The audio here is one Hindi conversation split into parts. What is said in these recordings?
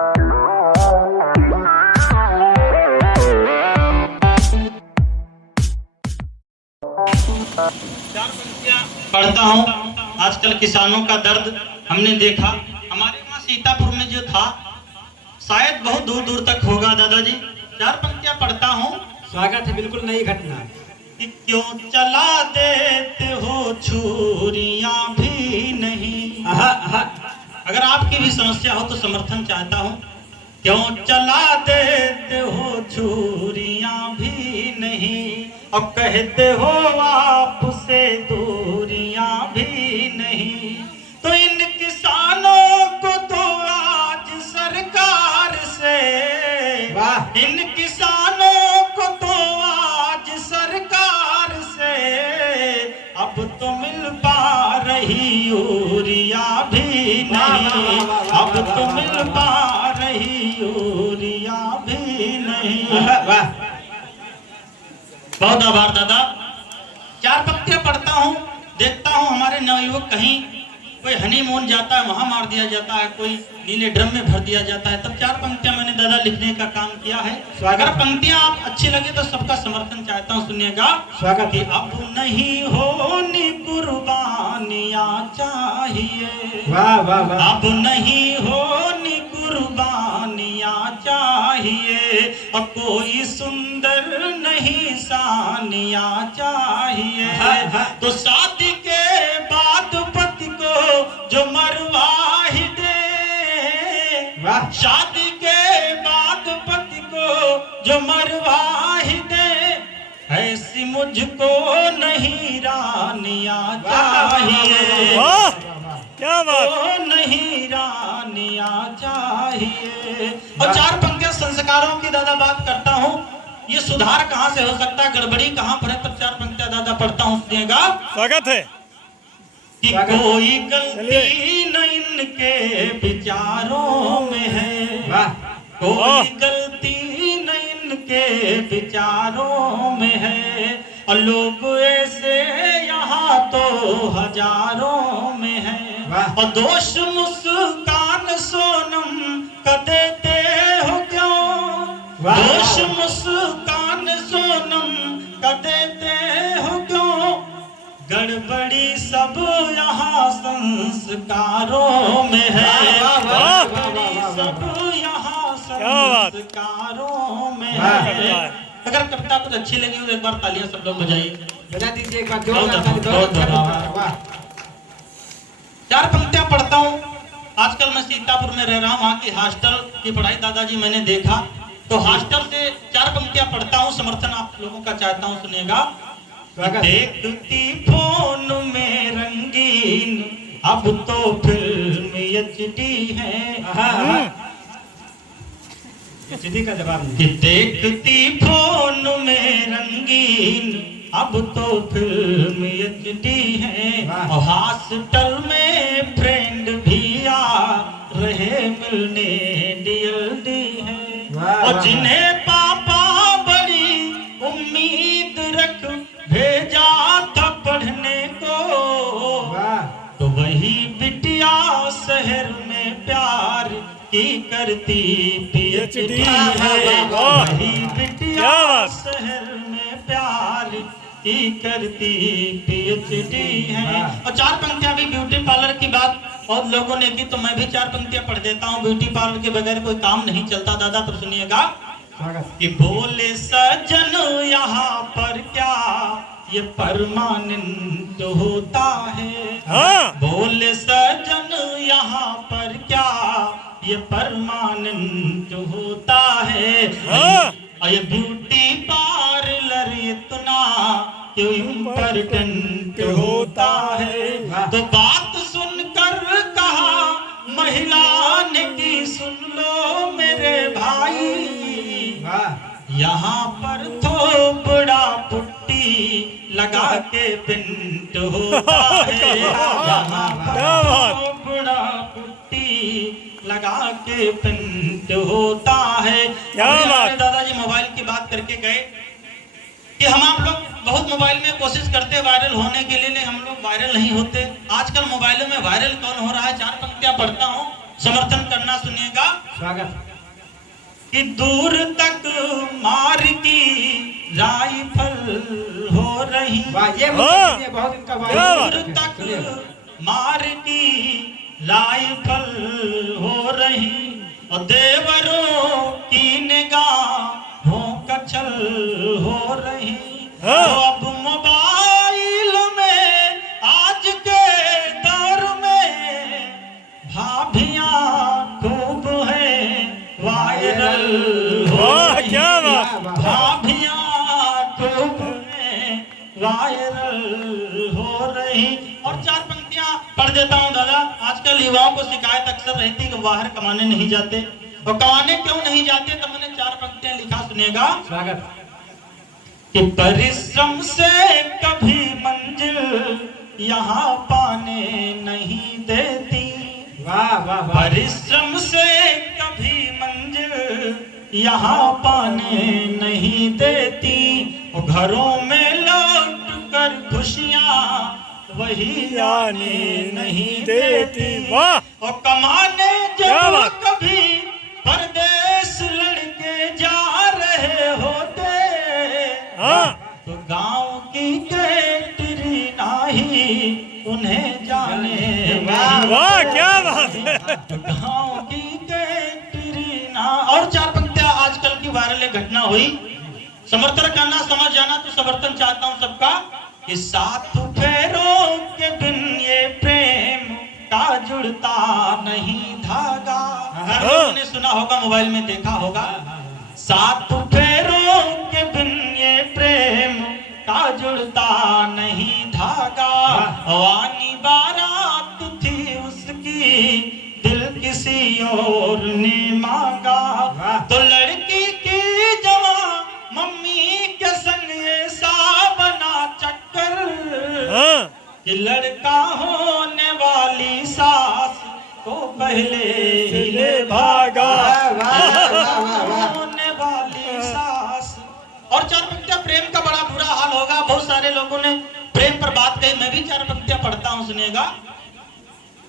चार पंक्तियां पढ़ता हूँ। आजकल किसानों का दर्द हमने देखा। हमारे वहाँ सीतापुर में जो था, शायद बहुत दूर दूर तक होगा दादाजी। चार पंक्तियां पढ़ता हूँ। स्वागत है, बिल्कुल नई घटना। कि क्यों चला देते हो छुरियां भी नहीं। अगर आपकी भी समस्या हो तो समर्थन चाहता हूँ। क्यों चला देते हो छुरियां भी नहीं, अब कहते हो आपसे दूरियां भी नहीं। तो इन किसानों को तो आज सरकार से, इन किसानों को तो आज सरकार से अब तो मिल पा रही यूरिया भी नहीं, अब तो मिल पा रही यूरिया भी नहीं। बहुत आभार दादा। चार पंक्तियां पढ़ता हूँ, देखता हूँ हमारे नवयुवक कहीं कोई हनीमून जाता है वहां मार दिया जाता है, कोई नीले ड्रम में भर दिया जाता है। तब चार पंक्तियां मैंने दादा लिखने का काम किया है। अगर पंक्तियां आप अच्छी लगे तो सबका समर्थन चाहता हूँ, सुनिएगा। स्वागत कि अब नहीं होनी कुर्बानियां चाहिए, वाह वाह वाह। अब नहीं होनी कुर्बानियां चाहिए, अब कोई सुंदर नहीं सानियां चाहिए। तो शादी के बाद पति को जो मरवा ही दे, शादी के बाद पति को जो मरवा ही दे, ऐसी मुझको नहीं रानियां चाहिए, क्या बात, तो नहीं रानियां चाहिए। और चार पंक्तियां संस्कारों की दादा बात करता हूँ। ये सुधार कहाँ से हो सकता है, गड़बड़ी कहाँ पर है, तब चार पंक्तियां दादा पढ़ता हूँ, सुनिएगा। स्वागत है। कि कोई गलती न इनके विचारों में है, कोई गलती न इनके विचारों में है, और लोग ऐसे यहाँ तो हजारों में है। और दोष मुस्कान सोनम का देते हो क्यों, दोष मुस्कान सोनम का देते हो क्यों, गड़बड़ी सब यहाँ संस्कारों में है, गड़बड़ी सब यहाँ संस्कारों में है। अगर कविता कुछ अच्छी लगी हो तो एक बार तालियां सब लोग बजाइए, बजा दीजिए एक बार जोरदार। चार पंक्तियां पढ़ता हूँ। आजकल मैं सीतापुर में रह रहा हूँ, वहाँ की हॉस्टल की पढ़ाई दादाजी मैंने देखा, तो हॉस्टल से चार पंक्तियां पढ़ता हूँ, समर्थन आप लोगों का चाहता हूँ, सुनिएगा। देखती फोन में रंगीन अब तो फिल्म HD है, HD का जवाब कि देखती फोन में रंगीन अब तो फिल्म HD है, और हॉस्टल में फ्रेंड भी आ रहे मिलने DLD है, और जिन्हें पापा बड़ी उम्मीद रख भेजा था पढ़ने को, तो वही बिटिया शहर में प्यार की करती PhD है, वही बिटिया शहर में प्यार की करती PhD है। और चार पंक्तियां भी ब्यूटी पार्लर की बात और लोगों ने की, तो मैं भी चार पंक्तियां पढ़ देता हूँ। ब्यूटी पार्लर के बगैर कोई काम नहीं चलता दादा, तो सुनिएगा। कि बोले सजन यहाँ पर क्या ये परमानेंट होता है, बोले सजन यहाँ पर क्या ये परमानेंट होता है, और ये ब्यूटी पार्लर इतना क्यों इम्पोर्टेंट होता है। तो बात सुनकर कहा महिला ने की, सुन लो मेरे भाई, यहाँ पर थोपड़ा पुट्टी लगा के पेंट होता है, यहाँ पर थोपड़ा पुट्टी लगा के पेंट होता है। दादाजी मोबाइल की बात करके गए कि हम आप लोग बहुत मोबाइल में कोशिश करते वायरल होने के लिए, लेकिन हम लोग वायरल नहीं होते। आजकल मोबाइलों में वायरल कौन हो रहा है, चार पंक्तियां पढ़ता हूँ, समर्थन करना, सुनिएगा। स्वागत। कि दूर तक मार की राइफल हो रही, वाह, ये हाँ। मुझे बहुत इनका क्या बात दूर तक मार की राइफल हो रही, और देवरों की निगाहों का छल हो रही। हाँ। तो अब मोबाइल में आज के दौर में भाभियां खूब है वायरल हो वाह, रही। क्या बात। भाभियां खूब है वायरल हो रही। और चार पंक्तियां पढ़ देता हूँ दादा। आजकल युवाओं को शिकायत अक्सर रहती कि बाहर कमाने नहीं जाते, और कमाने क्यों नहीं जाते, तो मैंने चार पंक्तियां लिखा, सुनिएगा। स्वागत। कि परिश्रम से कभी मंजिल यहाँ पाने नहीं देती, वाह वाह वाह। परिश्रम से कभी मंजिल यहाँ पाने नहीं देती, और घरों में लौट कर खुशियाँ वही आने नहीं देती। वाह। और कमाने क्या जब बात। कभी परदेश लड़के जा रहे होते, हाँ। तो गांव की कैटरीना ही उन्हें जाने वाह, क्या बात है। गांव की कैटरीना। और चार पंक्तियां आजकल की वायरल एक घटना हुई, समर्थन करना समझ जाना, तो समर्थन चाहता हूं सबका। कि साथ फेरों के बिन ये प्रेम का जुड़ता नहीं धागा। हर लोगों ने सुना होगा, मोबाइल में देखा होगा। साथ फेरों के बिन ये प्रेम का जुड़ता नहीं धागा। वानी बारात थी उसकी, दिल किसी और ने मांगा। तो लड़की की जवां मम्मी के संग ऐसा बना चक्कर, हाँ। कि लड़का होने वाली सास को पहले ही ले भागा। होने वाली सास। और चार पंक्तियां प्रेम का बड़ा बुरा हाल होगा। बहुत सारे लोगों ने प्रेम पर बात कही, मैं भी चार पंक्तियां पढ़ता हूं, सुनेगा।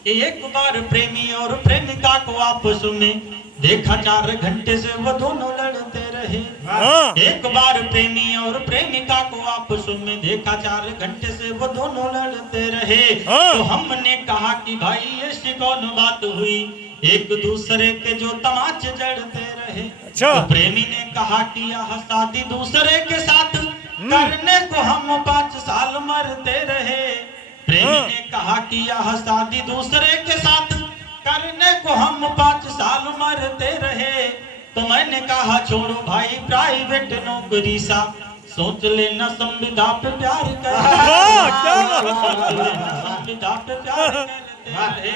कि एक बार प्रेमी और प्रेमिका को आपस में देखा, 4 घंटे से वो दोनों लड़ते रहे। हाँ। एक बार प्रेमी और प्रेमिका को आपस में देखा, 4 घंटे से वो दोनों लड़ते रहे। हाँ। तो हमने कहा कि भाई ऐसी कौन बात हुई, एक दूसरे के जो तमाचे जड़ते रहे। अच्छा। तो प्रेमी ने कहा कि यह शादी दूसरे के साथ करने को हम 5 साल मरते रहे। प्रेमी हाँ। ने कहा कि यह शादी दूसरे के साथ करने को हम 5 साल मरते रहे। तो मैंने कहा छोड़ो भाई प्राइवेट नौकरी सा, सोच लेना संविदा पे प्यार कर। वाह, क्या बात। सोच लेना संविदा पे प्यार करते रहे।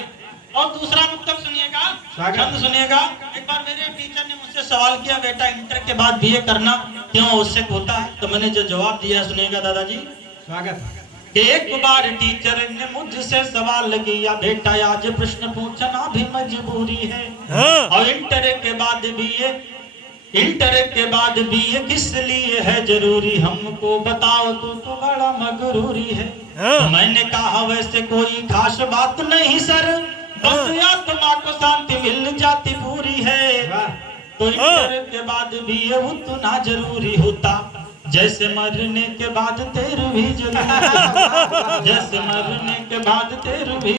और दूसरा मुक्तक सुनिएगा, छंद सुनिएगा। एक बार मेरे टीचर ने मुझसे सवाल किया, बेटा इंटर के बाद बीए करना क्यों आवश्यक होता है, तो मैंने जो जवाब दिया सुनिएगा दादाजी। स्वागत। एक बार टीचर ने मुझसे सवाल किया, बेटा आज प्रश्न पूछना भी मजबूरी है। हाँ। और इंटर के बाद भी ये किस लिए है जरूरी, हमको बताओ तो बड़ा मगरूरी है। हाँ। तो मैंने कहा वैसे कोई खास बात नहीं सर, बस आत्मा को शांति मिल जाती पूरी है। वाह। तो इंटर के बाद भी ये उतना जरूरी होता, जैसे मरने के बाद 13वीं जरूरी। जैसे मरने के बाद 13वीं